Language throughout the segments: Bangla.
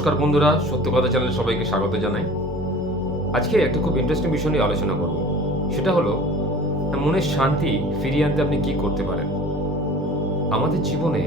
নমস্কার বন্ধুরা, সত্য কথা চ্যানেলে সবাইকে স্বাগত জানাই। আজকে একটা খুব ইন্টারেস্টিং বিষয় নিয়ে আলোচনা করব। সেটা হলো, মনের শান্তি ফিরিয়ে আনতে আপনি কি করতে পারেন? আমাদের জীবনে,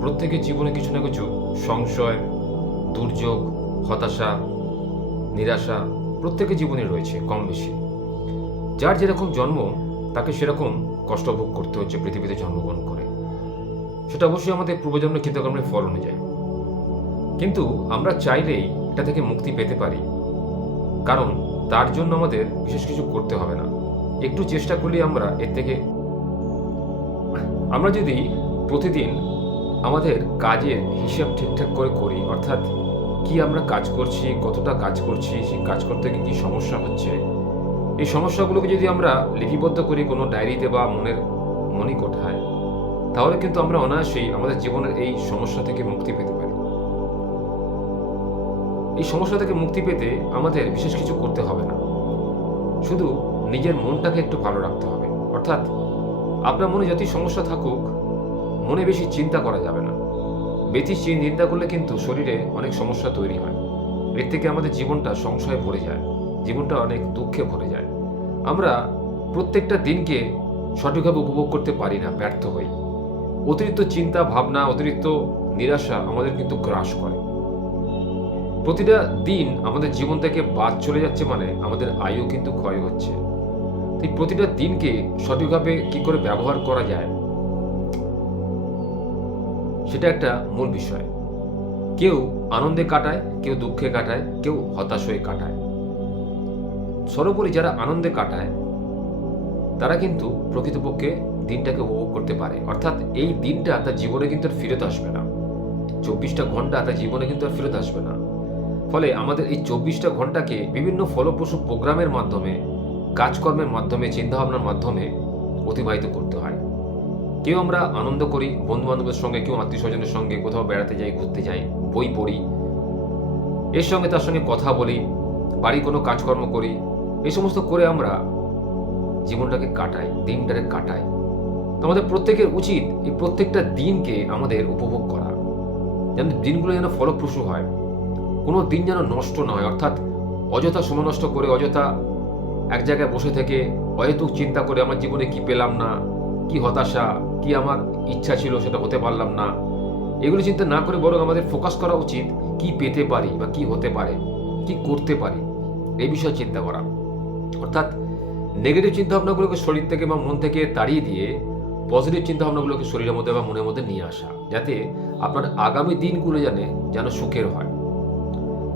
প্রত্যেকের জীবনে কিছু না কিছু সংশয়, দুর্যোগ, হতাশা, নিরাশা প্রত্যেকের জীবনে রয়েছে, কম বেশি। যার যেরকম জন্ম, তাকে সেরকম কষ্ট ভোগ করতে হচ্ছে পৃথিবীতে জন্মগ্রহণ করে। সেটা অবশ্যই আমাদের পূর্বজন্মের কৃতকর্মের ফল অনুযায়ী কিন্তু আমরা চাইলেই এটা থেকে মুক্তি পেতে পারি। কারণ তার জন্য আমাদের বিশেষ কিছু করতে হবে না। একটু চেষ্টা করলেই আমরা এর থেকে আমরা যদি প্রতিদিন আমাদের কাজের হিসাব ঠিকঠাক করে করি, অর্থাৎ কি আমরা কাজ করছি, কতটা কাজ করছি, সেই কাজ করতে গিয়ে কী সমস্যা হচ্ছে, এই সমস্যাগুলোকে যদি আমরা লিপিবদ্ধ করি কোনো ডায়েরিতে বা মনের মণিকোঠায়, তাহলে কিন্তু আমরা অনায়াসেই আমাদের জীবনের এই সমস্যা থেকে মুক্তি পেতে এই সমস্যা থেকে মুক্তি পেতে আমাদের বিশেষ কিছু করতে হবে না। শুধু নিজের মনটাকে একটু ভালো রাখতে হবে। অর্থাৎ আপনার মনে যতই সমস্যা থাকুক, মনে বেশি চিন্তা করা যাবে না। বেশি চিন্তা করলে কিন্তু শরীরে অনেক সমস্যা তৈরি হয়। এর থেকে আমাদের জীবনটা সংশয়ে ভরে যায়। জীবনটা অনেক দুঃখে ভরে যায়। আমরা প্রত্যেকটা দিনকে সঠিকভাবে উপভোগ করতে পারি না, ব্যর্থ হই। অতিরিক্ত চিন্তা, ভাবনা, অতিরিক্ত নিরাশা আমাদের কিন্তু গ্রাস করে। প্রতিটা দিন আমাদের জীবন থেকে বাদ চলে যাচ্ছে মানে আমাদের আয়ু কিন্তু ক্ষয় হচ্ছে। তাই প্রতিটা দিনকে সঠিকভাবে কি করে ব্যবহার করা যায়, সেটা একটা মূল বিষয়। কেউ আনন্দে কাটায়, কেউ দুঃখে কাটায়, কেউ হতাশ হয়ে কাটায়। সর্বোপরি যারা আনন্দে কাটায়, তারা কিন্তু প্রকৃতপক্ষে দিনটাকে উপভোগ করতে পারে। অর্থাৎ এই দিনটা তার জীবনে কিন্তু আর ফিরত আসবে না। চব্বিশটা ঘণ্টা তার জীবনে কিন্তু আর ফেরত আসবে না। ফলে আমাদের এই চব্বিশটা ঘন্টাকে বিভিন্ন ফলপ্রসূ প্রোগ্রামের মাধ্যমে, কাজকর্মের মাধ্যমে, চিন্তাভাবনার মাধ্যমে অতিবাহিত করতে হয়। কেউ আমরা আনন্দ করি বন্ধু বান্ধবের সঙ্গে, কেউ আত্মীয় স্বজনের সঙ্গে কোথাও বেড়াতে যাই, ঘুরতে যাই, বই পড়ি, এর সঙ্গে তার সঙ্গে কথা বলি বাড়ি কোনো কাজকর্ম করি, এই সমস্ত করে আমরা জীবনটাকে কাটাই, দিনটাকে কাটাই। তো আমাদের প্রত্যেকের উচিত এই প্রত্যেকটা দিনকে আমাদের উপভোগ করা, যেন দিনগুলো যেন ফলপ্রসূ হয়। কোনো দিন যেন নষ্ট না হয় অর্থাৎ অযথা সময় নষ্ট করে, অযথা এক জায়গায় বসে থেকে অহেতুক চিন্তা করে আমার জীবনে কি পেলাম না, কি হতাশা, কি আমার ইচ্ছা ছিল সেটা হতে পারলাম না। এগুলো চিন্তা না করে বরং আমাদের ফোকাস করা উচিত কি পেতে পারি বা কি হতে পারে, কি করতে পারি, এই বিষয়ে চিন্তা করা। অর্থাৎ নেগেটিভ চিন্তাভাবনাগুলোকে শরীর থেকে বা মন থেকে তাড়িয়ে দিয়ে পজিটিভ চিন্তাভাবনাগুলোকে শরীরের মধ্যে বা মনের মধ্যে নিয়ে আসা, যাতে আপনার আগামী দিনগুলো জানে যেন সুখের হয়।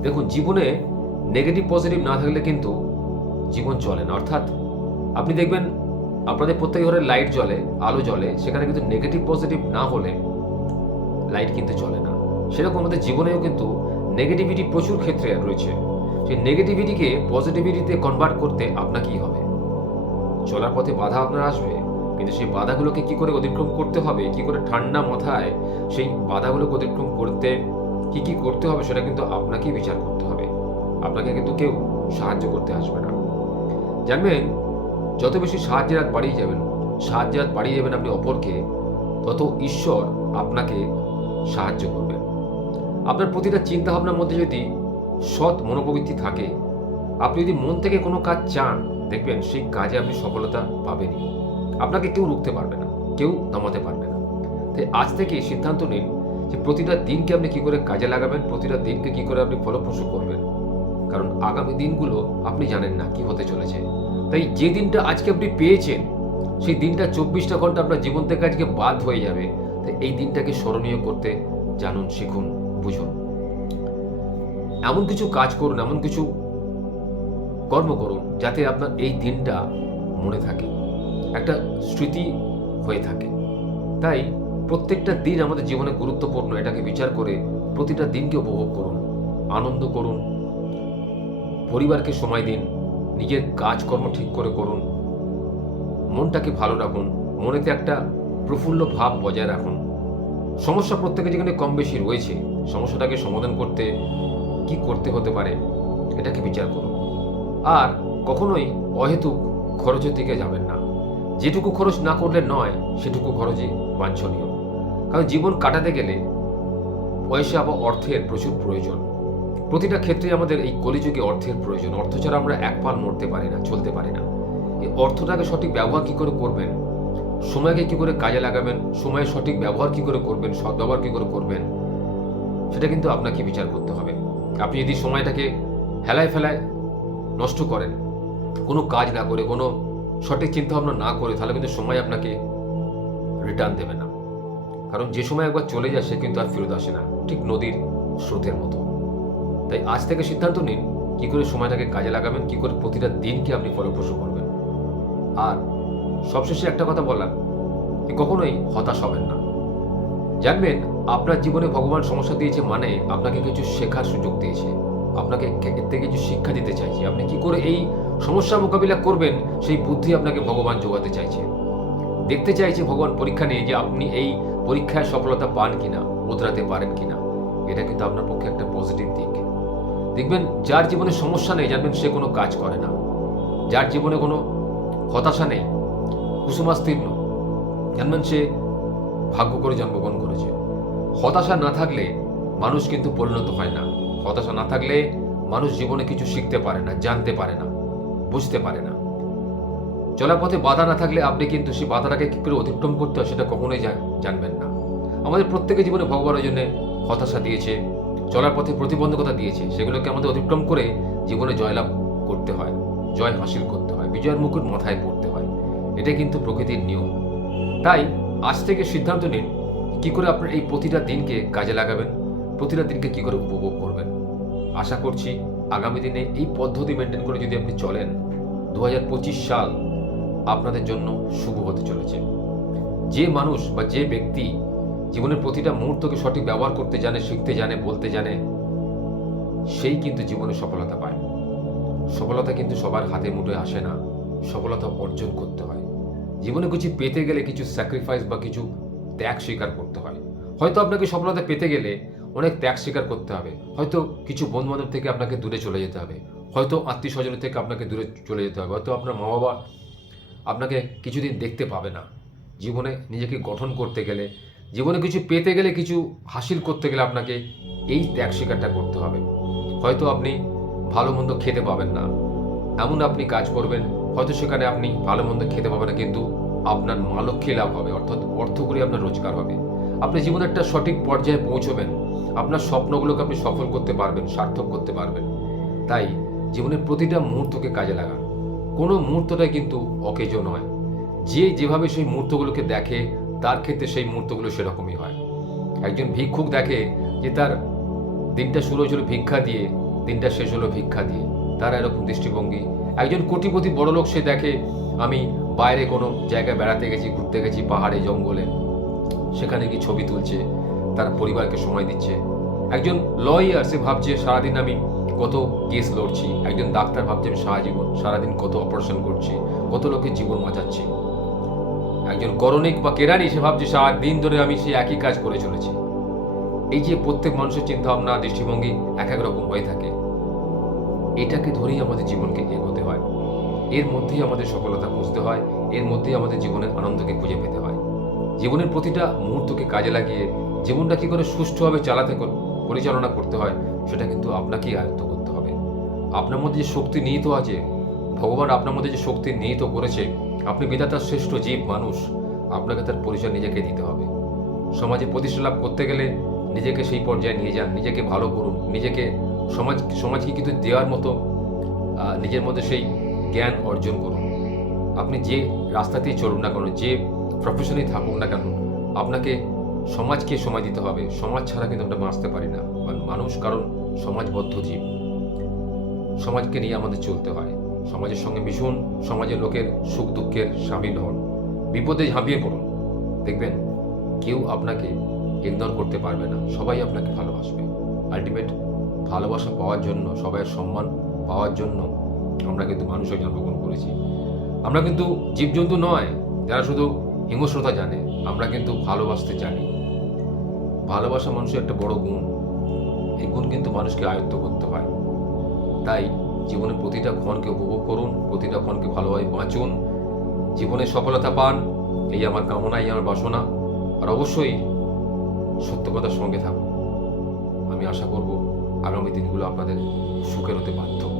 দেখুন, জীবনে নেগেটিভ পজিটিভ না থাকলে কিন্তু জীবন চলে না। অর্থাৎ আপনি দেখবেন, আপনাদের প্রত্যেক ঘরে লাইট জ্বলে, আলো জ্বলে, সেখানে কিন্তু নেগেটিভ পজিটিভ না হলে লাইট কিন্তু চলে না। সেরকম আমাদের জীবনেও কিন্তু নেগেটিভিটি প্রচুর ক্ষেত্রে রয়েছে। সেই নেগেটিভিটিকে পজিটিভিটিতে কনভার্ট করতে আপনাকেই হবে। চলার পথে বাধা আপনার আসবে, কিন্তু সেই বাধাগুলোকে কি করে অতিক্রম করতে হবে, কি করে ঠান্ডা মাথায় সেই বাধাগুলোকে অতিক্রম করতে কি কি করতে হবে সেটা কিন্তু আপনাকেই বিচার করতে হবে। আপনাকে কিন্তু কেউ সাহায্য করতে আসবে না। জানবেন, যত বেশি সাহায্যের হাত বাড়িয়ে যাবেন, সাহায্যের হাত বাড়িয়ে যাবেন আপনি অপরকে, তত ঈশ্বর আপনাকে সাহায্য করবেন। আপনার প্রতিটা চিন্তা ভাবনার মধ্যে যদি সৎ মনোপ্রবৃত্তি থাকে, আপনি যদি মন থেকে কোনো কাজ চান, দেখবেন সেই কাজে আপনি সফলতা পাবেনই। আপনাকে কেউ রুখতে পারবে না, কেউ থামাতে পারবে না। তাই আজ থেকে সিদ্ধান্ত নিন যে প্রতিটা দিনকে আপনি কি করে কাজে লাগাবেন, প্রতিটা দিনকে কি করে আপনি ফলপ্রসূ করবেন? কারণ আগামী দিনগুলো আপনি জানেন না কি হতে চলেছে। তাই যে দিনটা আজকে আপনি পেয়েছেন, সেই দিনটা চব্বিশটা ঘণ্টা আপনার জীবন থেকে আজকে বাদ হয়ে যাবে। তাই এই দিনটাকে স্মরণীয় করতে জানুন, শিখুন, বুঝুন। এমন কিছু কাজ করুন, এমন কিছু কর্ম করুন যাতে আপনার এই দিনটা মনে থাকে, একটা স্মৃতি হয়ে থাকে। তাই প্রত্যেকটা দিন আমাদের জীবনে গুরুত্বপূর্ণ, এটাকে বিচার করে প্রতিটা দিনকে উপভোগ করুন, আনন্দ করুন, পরিবারকে সময় দিন, নিজের কাজকর্ম ঠিক করে করুন, মনটাকে ভালো রাখুন, মনেতে একটা প্রফুল্ল ভাব বজায় রাখুন। সমস্যা প্রত্যেকে যেখানে কম বেশি রয়েছে, সমস্যাটাকে সমাধান করতে কি করতে হতে পারে, এটাকে বিচার করুন। আর কখনোই অহেতুক খরচের দিকে যাবেন না। যেটুকু খরচ না করলে নয়, সেটুকু খরচই বাঞ্ছনীয়। কারণ জীবন কাটাতে গেলে পয়সা বা অর্থের প্রচুর প্রয়োজন। প্রতিটা ক্ষেত্রে আমাদের এই কলিযুগে অর্থের প্রয়োজন। অর্থ ছাড়া আমরা এক পাল নড়তে পারি না, চলতে পারি না। এই অর্থটাকে সঠিক ব্যবহার কি করে করবেন? সময়কে কি করে কাজে লাগাবেন? সময়ের সঠিক ব্যবহার কি করে করবেন? সদ্ব্যবহার কি করে করবেন? সেটা কিন্তু আপনাকে বিচার করতে হবে। আপনি যদি সময়টাকে হেলায় ফেলায় নষ্ট করেন, কোনো কাজ না করে, কোনো সঠিক চিন্তাভাবনা না করে, তাহলে কিন্তু সময় আপনাকে রিটার্ন দেবে না। কারণ যে সময় একবার চলে যায়, সে কিন্তু আর ফেরত আসে না। ঠিক নদীর স্রোতের মতো। তাই আজ থেকে সিদ্ধান্ত নিন, কি করে সময়টাকে কাজে লাগাবেন, কি করে প্রতিটা দিনকে আপনি ফলপ্রসূ করবেন। আর সবশেষে একটা কথা বললাম কখনোই হতাশ হবেন না। জানবেন, আপনার জীবনে ভগবান সমস্যা দিয়েছে মানে আপনাকে কিছু শেখার সুযোগ দিয়েছে। আপনাকে থেকে কিছু শিক্ষা দিতে চাইছে। আপনি কি করে এই সমস্যা মোকাবিলা করবেন, সেই বুদ্ধি আপনাকে ভগবান যোগাতে চাইছে। দেখতে চাইছে ভগবান পরীক্ষা নিয়ে যে আপনি এই পরীক্ষায় সফলতা পান কিনা উতরাতে পারেন কিনা, এটা কিন্তু আপনার পক্ষে একটা পজিটিভ দিক। দেখবেন, যার জীবনে সমস্যা নেই, জানবেন সে কোনো কাজ করে না। যার জীবনে কোনো হতাশা নেই কুসুমাস্তীর্ণ জানবেন সে ভাগ্য করে জন্মগ্রহণ করেছে। হতাশা না থাকলে মানুষ কিন্তু পরিণত হয় না। হতাশা না থাকলে মানুষ জীবনে কিছু শিখতে পারে না, জানতে পারে না, বুঝতে পারে না। চলার পথে বাধা না থাকলে আপনি কিন্তু সেই বাধাটাকে কী করে অতিক্রম করতে হয় সেটা কখনোই জানবেন না। আমাদের প্রত্যেকের জীবনে ভগবানের জন্য হতাশা দিয়েছে চলার পথে প্রতিবন্ধকতা দিয়েছে, সেগুলোকে আমাদের অতিক্রম করে জীবনে জয়লাভ করতে হয়, জয় হাসিল করতে হয়, বিজয়ের মুকুট মাথায় পড়তে হয়। এটা কিন্তু প্রকৃতির নিয়ম। তাই আজ থেকে সিদ্ধান্ত নিন, কি করে আপনার এই প্রতিটা দিনকে কাজে লাগাবেন, প্রতিটা দিনকে কি করে উপভোগ করবেন। আশা করছি আগামী দিনে এই পদ্ধতি মেনটেন করে যদি আপনি চলেন দু হাজার পঁচিশ সাল আপনাদের জন্য শুভ হতে চলেছে। যে মানুষ বা যে ব্যক্তি জীবনের প্রতিটা মুহূর্তকে সঠিক ব্যবহার করতে জানে, শিখতে জানে, বলতে জানে, সেই কিন্তু জীবনে সফলতা পায়। সফলতা কিন্তু সবার হাতে মুঠোয় আসে না। সফলতা অর্জন করতে হয়। জীবনে কিছু পেতে গেলে কিছু স্যাক্রিফাইস বা কিছু ত্যাগ স্বীকার করতে হয়। হয়তো আপনাকে সফলতা পেতে গেলে অনেক ত্যাগ স্বীকার করতে হবে। হয়তো কিছু বন্ধু বান্ধব থেকে আপনাকে দূরে চলে যেতে হবে। হয়তো আত্মীয় স্বজনের থেকে আপনাকে দূরে চলে যেতে হবে। হয়তো আপনার মা বাবা আপনাকে কিছুদিন দেখতে পাবে না। জীবনে নিজেকে গঠন করতে গেলে, জীবনে কিছু পেতে গেলে, কিছু হাসিল করতে গেলে আপনাকে এই ত্যাগ স্বীকারটা করতে হবে। হয়তো আপনি ভালো মন্দ খেতে পাবেন না। এমন আপনি কাজ করবেন, হয়তো সেখানে আপনি ভালো মন্দ খেতে পাবেন না, কিন্তু আপনার মালক্ষী লাভ হবে, অর্থাৎ অর্থ করে আপনার রোজগার হবে। আপনি জীবনে একটা সঠিক পর্যায়ে পৌঁছবেন। আপনার স্বপ্নগুলোকে আপনি সফল করতে পারবেন, সার্থক করতে পারবেন। তাই জীবনের প্রতিটা মুহূর্তকে কাজে লাগান। কোনো মুহূর্তটাই কিন্তু অকেজ নয়। যে যেভাবে সেই মুহূর্তগুলোকে দেখে, তার ক্ষেত্রে সেই মুহূর্তগুলো সেরকমই হয়। একজন ভিক্ষুক দেখে যে তার দিনটা শুরু হয়েছিল ভিক্ষা দিয়ে, দিনটা শেষ হলো ভিক্ষা দিয়ে। তার এরকম দৃষ্টিভঙ্গি। একজন কোটিপতি বড় লোক সে দেখে, আমি বাইরে কোনো জায়গায় বেড়াতে গেছি, ঘুরতে গেছি, পাহাড়ে, জঙ্গলে। সেখানে কি ছবি তুলছে, তার পরিবারকে সময় দিচ্ছে। একজন লয়ার সে ভাবছে, সারাদিন আমি কত কেস লড়ছি, একজন ডাক্তার ভাবছে আমি সারা জীবন, সারাদিন কত অপারেশন করছি, কত লোকের জীবন বাঁচাচ্ছি। একজন করণিক বা কেরানি সে ভাবছে সারা দিন ধরে আমি সেই একই কাজ করে চলেছি। এই যে প্রত্যেক মানুষের চিন্তা ভাবনা দৃষ্টিভঙ্গি এক এক রকম হয়ে থাকে, এটাকে ধরেই আমাদের জীবনকে এগোতে হয়। এর মধ্যেই আমাদের সফলতা খুঁজতে হয়, এর মধ্যেই আমাদের জীবনের আনন্দকে খুঁজে পেতে হয়। জীবনের প্রতিটা মুহূর্তকে কাজে লাগিয়ে জীবনটা কি করে সুষ্ঠুভাবে চালাতে পরিচালনা করতে হয় সেটা কিন্তু আপনাকেই আয়ত্ত করতে হবে। আপনার মধ্যে যে শক্তি নিহিত আছে, ভগবান আপনার মধ্যে যে শক্তি নিহিত করেছে, আপনি বিধাতার শ্রেষ্ঠ জীব, মানুষ, আপনাকে তার পরিচয় নিজেকে দিতে হবে। সমাজে প্রতিষ্ঠা লাভ করতে গেলে নিজেকে সেই পর্যায়ে নিয়ে যান, নিজেকে ভালো করুন, নিজেকে সমাজ, সমাজকে কিন্তু দেওয়ার মতো নিজের মধ্যে সেই জ্ঞান অর্জন করুন। আপনি যে রাস্তাতেই চলুন না কেন, যে প্রফেশনেই থাকুন না কেন, আপনাকে সমাজকে সময় দিতে হবে। সমাজ ছাড়া কিন্তু আমরা বাঁচতে পারি না। মানুষ কারণ সমাজবদ্ধ জীব। সমাজকে নিয়ে আমাদের চলতে হয়। সমাজের সঙ্গে মিশুন, সমাজের লোকের সুখ দুঃখের সামিল হন। বিপদে ঝাঁপিয়ে পড়ুন। দেখবেন, কেউ আপনাকে ইগনোর করতে পারবে না। সবাই আপনাকে ভালোবাসবে। আলটিমেট ভালোবাসা পাওয়ার জন্য, সবাইয়ের সম্মান পাওয়ার জন্য আমরা কিন্তু মানুষের জন্মগ্রহণ করেছি। আমরা কিন্তু জীবজন্তু নয়, যারা শুধু হিংস্রতা জানে। আমরা কিন্তু ভালোবাসতে জানি। ভালোবাসা মানুষের একটা বড় গুণ। এই গুণ কিন্তু মানুষকে আয়ত্ত করতে হয়। তাই জীবনের প্রতিটা ক্ষণকে উপভোগ করুন, প্রতিটা ক্ষণকে ভালোভাবে বাঁচুন। জীবনে সফলতা পান, এই আমার কামনা, এই আমার বাসনা। আর অবশ্যই সত্য কথার সঙ্গে থাকুন। আমি আশা করব আগামী দিনগুলো আপনাদের সুখের হতে বাধ্য।